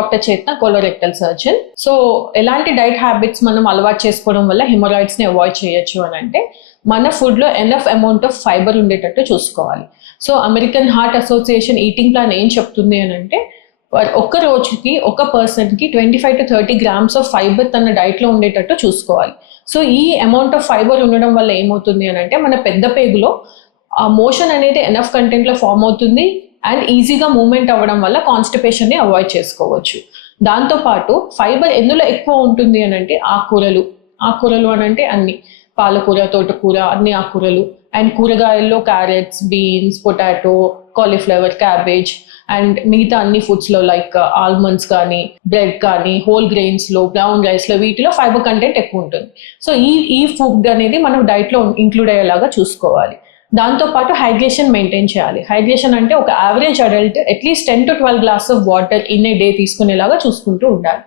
Doctor చేతన colorectal surgeon. So ఎలాంటి diet habits మనం అలవాటు చేసుకోవడం వల్ల హెమరాయిడ్స్ని అవాయిడ్ చేయొచ్చు అని అంటే, మన ఫుడ్లో ఎనఫ్ అమౌంట్ ఆఫ్ ఫైబర్ ఉండేటట్టు చూసుకోవాలి. So American heart association eating plan ఏం చెప్తుంది అని అంటే, ఒక్క రోజుకి ఒక పర్సన్కి 25 to 30 grams ఆఫ్ ఫైబర్ తన డైట్లో ఉండేటట్టు చూసుకోవాలి. సో ఈ అమౌంట్ ఆఫ్ ఫైబర్ ఉండడం వల్ల ఏమవుతుంది అని అంటే, మన పెద్ద పేగులో ఆ మోషన్ అనేది ఎనఫ్ కంటెంట్లో ఫామ్ అవుతుంది అండ్ ఈజీగా మూవ్మెంట్ అవ్వడం వల్ల కాన్స్టిపేషన్ని అవాయిడ్ చేసుకోవచ్చు. దాంతోపాటు ఫైబర్ ఎందులో ఎక్కువ ఉంటుంది అని అంటే, ఆకుకూరలు అని అంటే అన్ని, పాలకూర, తోటకూర, అన్ని ఆకుకూరలు, అండ్ కూరగాయల్లో carrots, beans, potato, cauliflower, cabbage and మిగతా అన్ని ఫుడ్స్లో లైక్ ఆల్మండ్స్ కానీ, బ్రెడ్ కానీ, హోల్ గ్రెయిన్స్లో, బ్రౌన్ రైస్లో, వీటిలో ఫైబర్ కంటెంట్ ఎక్కువ ఉంటుంది. సో ఈ ఫుడ్ అనేది మనం డైట్లో ఇంక్లూడ్ అయ్యేలాగా చూసుకోవాలి. దాంతోపాటు హైడ్రేషన్ మెయింటైన్ చేయాలి. హైడ్రేషన్ అంటే ఒక average adult at least 10 to 12 glasses of water in a day తీసుకునేలాగా చూసుకుంటూ ఉండాలి.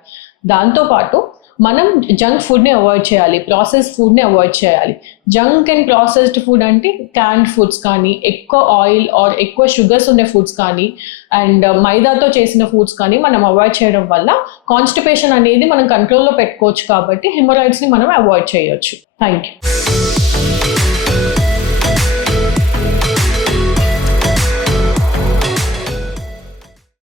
దాంతోపాటు మనం జంక్ ఫుడ్ని అవాయిడ్ చేయాలి, ప్రాసెస్డ్ ఫుడ్ని అవాయిడ్ చేయాలి. జంక్ అండ్ ప్రాసెస్డ్ ఫుడ్ అంటే క్యాన్డ్ ఫుడ్స్ కానీ, ఎక్కువ ఆయిల్ ఆర్ ఎక్కువ షుగర్స్ ఉండే ఫుడ్స్ కానీ, అండ్ మైదాతో చేసిన ఫుడ్స్ కానీ మనం అవాయిడ్ చేయడం వల్ల కాన్స్టిపేషన్ అనేది మనం కంట్రోల్లో పెట్టుకోవచ్చు. కాబట్టి హెమరాయిడ్స్ని మనం అవాయిడ్ చేయొచ్చు. Thank you.